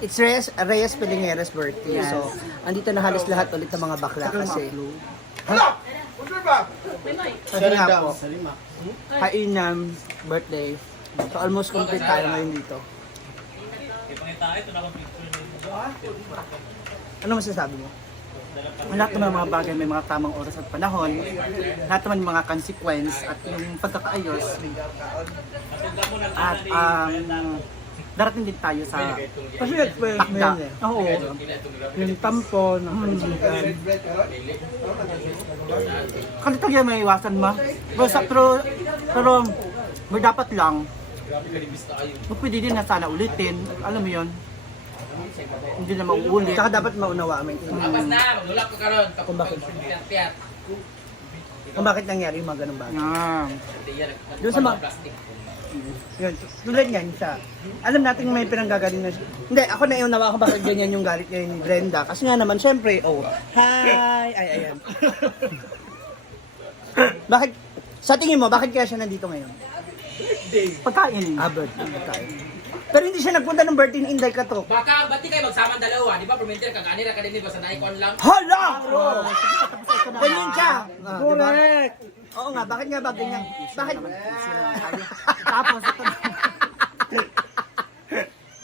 It's Reyes Pelingeres birthday. Yes. So, andito na halos lahat ulit ng mga bakla kasi. Kasi nga po, Kainam birthday. So, almost complete tayo ngayon dito. Ano masasabi mo? Lahat naman ng mga bagay may mga tamang oras at panahon. Lahat naman yung mga consequence at yung pagkakaayos. At darating din tayo sa Kasi experience mo takda. yun eh. Oo. Yung tampo, ng kaibigan. Kasi talaga may iwasan mo. Pero may dapat lang. Pwede din na sana ulitin. Alam mo yun. Hindi na mauulit. Saka dapat maunawa mo yung Apas na, magulap ka karon. Kung bakit. Piyat-piyat. kung bakit nangyari yung mga ganung bagay. Doon sa mga- plastic. Yun, tulad niyan siya. Alam natin may pinanggagaling na siya. Hindi, ako na yung nawa ko bakit ganyan yung galit niya ni Brenda. Kasi nga naman, syempre, hi! Ay, ayan. Bakit, sa tingin mo, bakit kaya siya nandito ngayon? Pagkain. Birthday. Kain. Pero hindi siya nagpunta ng birthday ni Inday Kato. Baka, ba't di kayo magsamang dalawa? Di ba, Promenter, kagani ra ka din, di ba, sa naikon lang? Hala! Ganyan siya. Correct. Oo nga, bakit nga ba ganyan? Bakit? Tapos,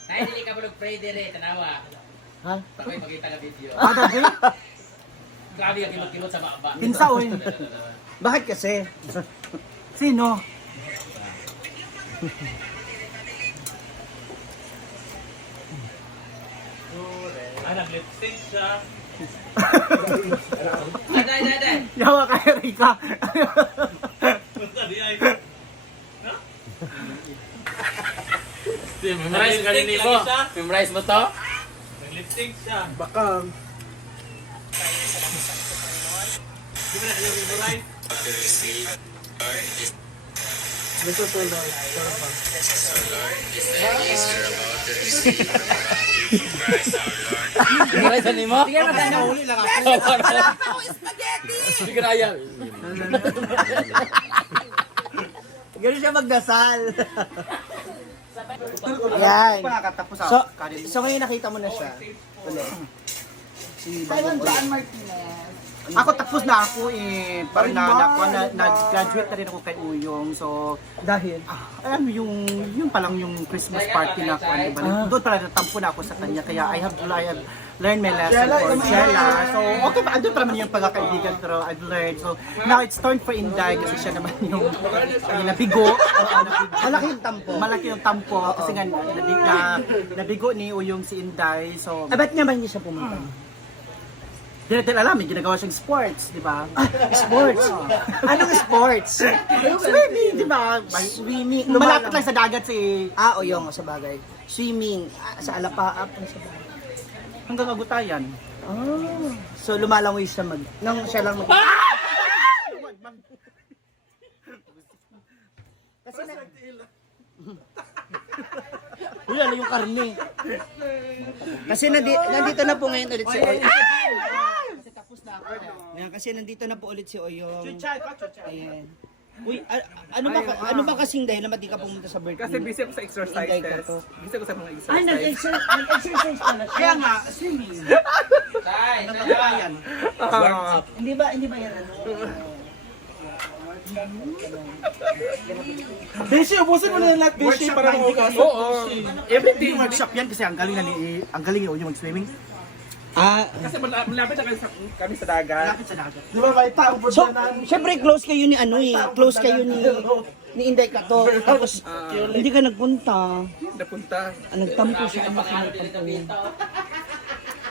Ay, dili ka bulog pray dire, tanawa. Ha? Takoy makita ka video. Adabi, Grabe ang kimot-kimot sa baba. pinsa oy. Bakit kasi? Sino? Nag-lip-sync siya. Day. Yawa ka, Erika. Basta di ay. Memorize ka rin mo. Memorize mo to? Nag-lip-sync siya. Baka. Di ba na alam memorize? Gusto tuloy. Memorize ni mo? Sige, maganda. Uli lang ako. Wala pa ako spaghetti! Sige na yan. Ganun siya magdasal. Yan. Nakakatapos sa So, kanin. so ngayon nakita mo na siya. Ulit. Si Bagong ulit. Ako tapos na ako eh. Parang nag-graduate na rin ako kay Uyong. So, Dahil? alam mo yung palang yung Christmas party na ako. Ano ba? Doon pala natampo na ako sa kanya. Kaya I have learned my lesson for Jella. So, okay pa. Andun pa naman yung pagkakaibigan. Pero I've learned. So, now it's time for Inday. Kasi siya naman yung nabigo. Malaki yung tampo. Malaki yung tampo. Kasi nga nabigo ni Uyong si Inday. So, Ba't nga ba hindi siya pumunta? di natin alam, may ginagawa siyang sports, di ba? Sports? Anong sports? Swimming, di ba? Swimming. Malapit lang sa dagat si Oyong, sa bagay. Swimming, sa alapaap. hanggang Agutayan. So lumalangoy siya nang siya lang Kasi Uy, ano yung karne? Kasi nandito na po ngayon ulit si Oyong. Kasi tapos na ako. Ayan, kasi nandito na po ulit si Oyong. Ayan. Uy, ano ba kasing dahil naman di ka pumunta sa birthday? Kasi busy ako sa exercises. Busy ako sa mga Ay, exercises. nag-exercise ka na siya. Kaya nga, swimming. Tay, Agutayan. Hindi ba yan ano? Beshi, ubusin mo na yung lahat, Beshi, para mabukas. Oo. Everything workshop yan kasi ang galing ni Uyong mag-swimming. Kasi malapit na kami sa dagat. Lapit sa dagat. Di ba, may tao po So, syempre close kayo ni close kayo ni Inday Kato. Tapos hindi ka nagpunta. napunta. Nagtampo siya ang nagtampo.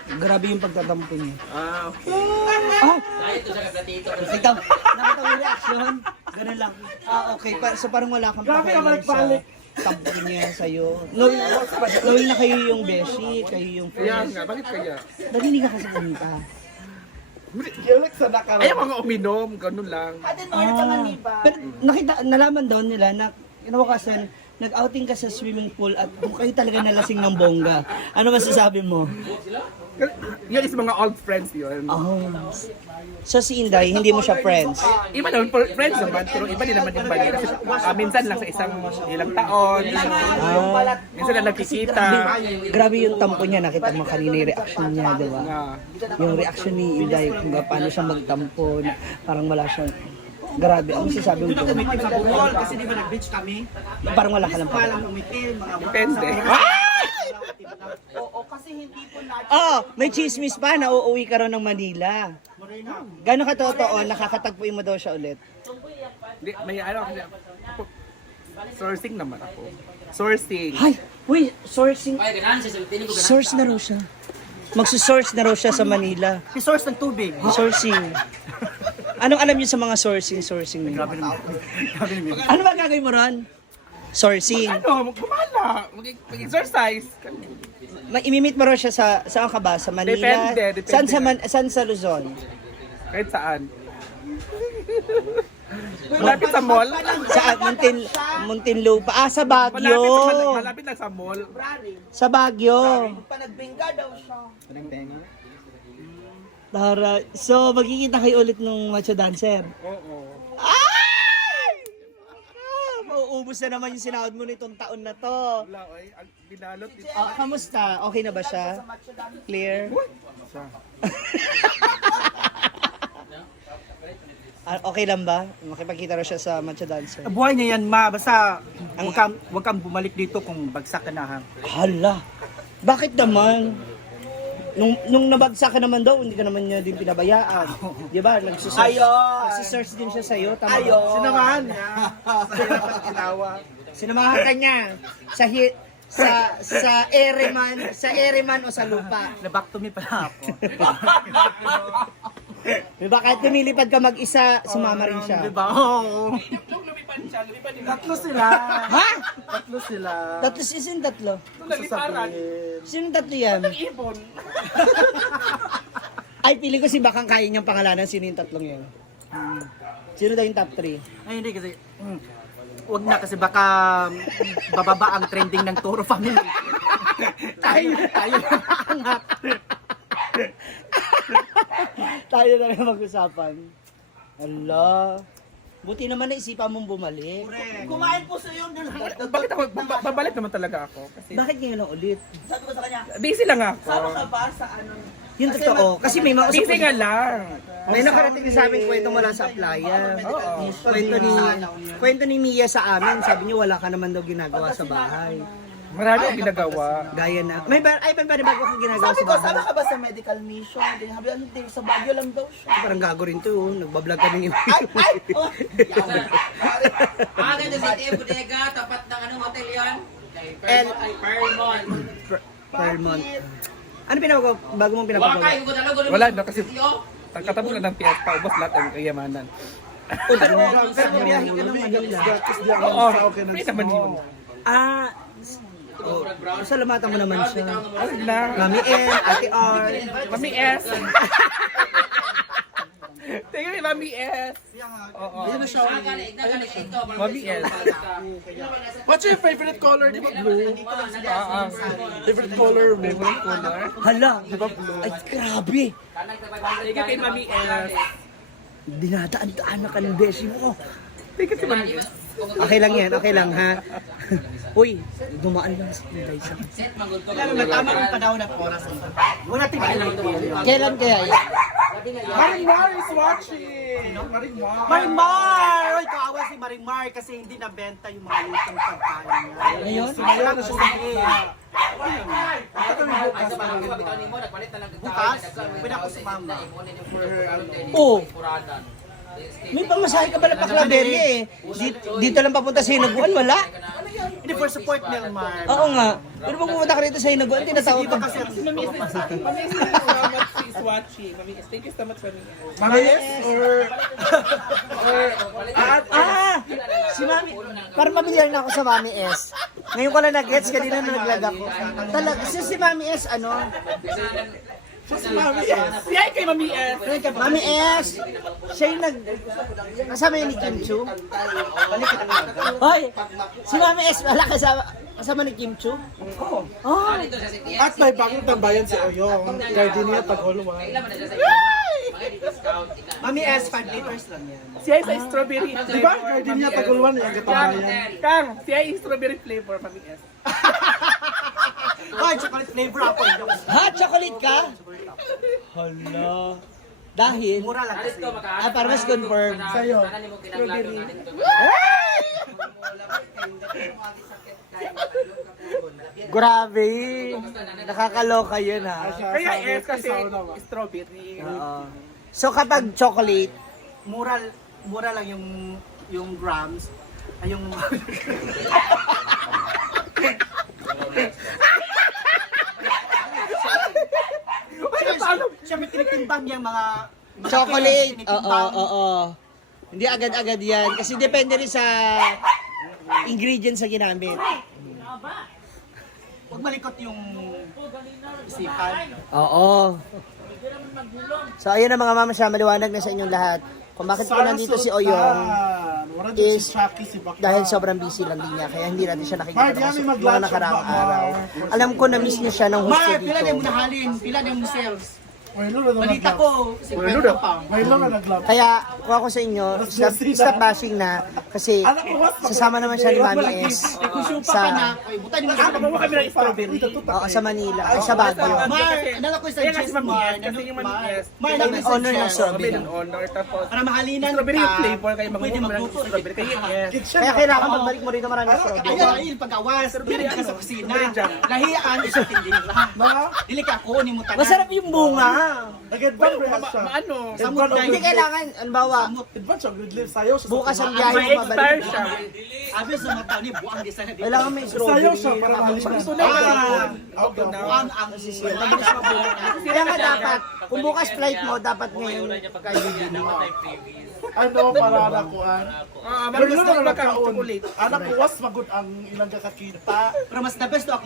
Grabe yung pagtatampo niya. Okay. Dahil ito sa platito. Ikaw, nakatawa yung reaction. Ganun lang. Okay. So parang wala kang pakialam sa tampo niya sa'yo. Knowing na kayo yung beshi, kayo yung Kaya friends. nga, bakit kaya? Dahil hindi ka kasi pumunta. Ayaw mga uminom, ganun lang. Pero nalaman daw nila na kinabukasan, nag-outing ka sa swimming pool at kung kayo talaga nalasing ng bongga. Ano masasabi mo? Yun is mga old friends yun. Oh. So si Inday, hindi mo siya friends? Iba naman, friends naman, pero iba din naman yung bali. Kasi minsan lang sa isang ilang taon, minsan lang nagkikita. Grabe yung tampo niya. Nakita mo kanina yung reaction niya, di ba? Na, Yung reaction ni Inday kung paano siya magtampo. Na parang wala siyang... Grabe, ang masasabi mo doon? Sa Bohol, kasi di ba nag-beach kami? Parang wala ka lang pala. Walang umitim, mga depende. Oo, kasi hindi po lahat. Oh, may chismis pa na uuwi ka raw ng Manila. Gano'n ka totoo, nakakatagpuin mo daw siya ulit? Hindi, may ano, sourcing naman ako. Sourcing. Ay, wait, sourcing. Source na raw siya. Magsusource na raw siya sa Manila. Si source ng tubig. Sourcing. Anong alam niyo sa mga sourcing niyo? Grabe naman. Grabe naman. Ano ba gagawin mo ron? Sourcing. Ano, gumala, mag-exercise. Imimit mo raw siya sa saan ka ba? Sa Manila? Depende. Saan sa Luzon? Kahit saan. Malapit sa mall. Sa Muntinlupa. Ah, sa Baguio. Malapit lang sa mall. Sa Baguio. Panagbingga daw siya. Tara. So, magkikita kayo ulit nung macho dancer. Oo. Ay! Mauubos na naman yung sinahod mo nitong taon na to. Wala, ay, binalot dito. Kamusta? Okay na ba siya? Clear? Okay lang ba? Makipagkita raw siya sa macho dancer. Buhay niya yan, ma. Basta huwag kang bumalik dito kung bagsak ka na, ha? Hala. Bakit naman? Nung nabagsak ka naman daw, hindi ka naman niya din pinabayaan. Di ba? Nagsisearch din siya sa'yo. Tama ba? Sinamahan niya. Sinamahan ka niya. Sa Ereman o sa lupa. Na-back to me pala ako. Diba? Kahit lumilipad ka mag-isa, sumama rin siya. Diba? Oo. Tatlo sila. Ha? Tatlo sila. Tatlo, sino tatlo? Sasabihin. Sino tatlo yan? Ibon. Ay, pili ko si Bakang kaya niyang pangalanan. Sino yung tatlong yun? Sino daw yung top 3? Ay, hindi kasi... Wag na kasi baka bababa ang trending ng Toro Family. tayo na angat. Tayo na lang mag-usapan. Allah. Buti naman naisipan mong bumalik. Kumain po sa yung doon. Bakit ako, babalik naman talaga ako. Kasi Bakit ngayon lang ulit? Sabi ko sa kanya, busy lang ako. sama ka ba sa ano? Yung totoo. Kasi may mga Busy nga lang. May nakarating sa amin kwento mula sa playa. Kwento ni Mia sa amin. Sabi niyo wala ka naman daw ginagawa sa bahay. Marami akong ginagawa. Gaya na. May bago kang ginagawa Sabi sa ko, bahay. sama ka ba sa medical mission? Sabi ko, hindi, sa Baguio lang daw siya. Parang gago rin to. Nagbablog ka rin. Ganito sa Teo Bodega, tapat ng anong hotel yan? Fairmont. Fairmont. Ano bago mong Wala pinapagawa? kayo, gudalo Wala na kasi katapos na ng piyesta, ubos lahat ang kayamanan. Pero biyahe ka ng Manila. Oo, free naman yun. Ah, salamatan mo naman siya. Ano na? Mami N, Ate R. Mami S. Tingnan ni Mami S. Oo. Mami S. What's your favorite color? Di ba blue? Favorite color, favorite color. Hala, ay grabe. Tingnan kay Mami S. Dinadaan-daan na ka ng beshi mo. Tingnan si Mami S. Okay lang yan, okay lang ha. Uy, dumaan lang si Inday sa... Tama rin pa daw na oras. Huwag natin Kailan kaya yan? Marimar is watching! Marimar! Oy, kaawa si Marimar kasi hindi nabenta yung mga lutong pagkain niya. Ngayon? Wala na siya sabihin. Bukas, pwede ako sumama. Oo. May pamasahe ka pala pa Claveria eh. Dito lang papunta sa Hinaguan, wala? Hindi for support ni Elmar. Oo nga. Pero pag pumunta ka rito sa Hinaguan, tinatawag ka. Kasi Mami S, salamat she's watching. Mami S, thank you so much, Mami S. Mami S Si Mami, parang pamilyar na ako sa Mami S. Ngayon ko lang nag-gets, kanina na naglag ako. Talaga, si Mami S, ano? Siya kay Mami S. Mami S, siya yung kasama yun ni Kim Chu. Hoy, si Mami S, wala kasama ni Kim Chu? Oo. Oh. Dito sa City. At may bagong tambayan si Oyong. Gardenia Tagoluan. Ilan man na sa mga discount. Mami S, 5 liters lang yan. Siya sa strawberry Di ba? flavor. Gardenia Tagoluan yung katambayan. Kang, siya yung strawberry flavor, Mami S. Ay, chocolate flavor ako. Ha? Chocolate ka? Hala. Dahil? Mura lang kasi. Para mas confirm. Sa'yo. Strawberry. Grabe. Nakakaloka yun ha. Kaya S kasi strawberry. Oo. So kapag chocolate, Mura lang yung grams. Ay, yung... Siya may tinitimbang yung mga... chocolate. Oo, tinitimbang. oo. Hindi agad-agad yan. Kasi depende rin sa ingredients na ginamit. Huwag malikot yung isipan. Oo. So ayun na mga mama siya, maliwanag na sa inyong lahat. Kung bakit po nandito si Oyong is dahil sobrang busy lang din niya. Kaya hindi natin siya nakikita ng mga nakaraang araw. Alam ko na miss niya siya ng gusto Mar, pila na yung dito. nahalin? Pila na yung sales? Balita Balita ko, 50 pa. May lang na naglap. Kaya kuha ko sa inyo, stop bashing na kasi sasama naman siya ni Mami S sa Buta ni Kumuha kami ng strawberry. sa Manila, ay sa Baguio. Mar, nalala ko sa Kaya nga si suggest Mami Mar. S. Kasi yung Mami S. Mar, May nalala ko honor ng suggest. Kami strawberry. ng honor. Tapos, Para mahalinan strawberry yung ka, flavor kaya pwede magmumura ng magluto. strawberry. Kaya yes. Kaya kailangan pagbalik mo rito maraming strawberry. Ayun, pag-awas. Dili ka sa kusina. Lahian, isa tindi ka. Dili ka ako, ni mo tanan. Masarap yung bunga. Nag-advance ba siya? Maano? Samot na Hindi kailangan, anbawa, Advance siya, good live sa'yo. bukas ang biyahe May mo expire mabalik. siya. Abi sa mata ni buang di sana dito. Kailangan may Sa'yo strawberry. siya para mahalinan. Buang ang sila. Kaya nga dapat, kung bukas flight mo, dapat ngayon kayo din. Ano para nakuan? Ah, Pero mas na magkakaon. nagkaon. Anak ko was magud ang ilang kakakita. Pero mas the best ako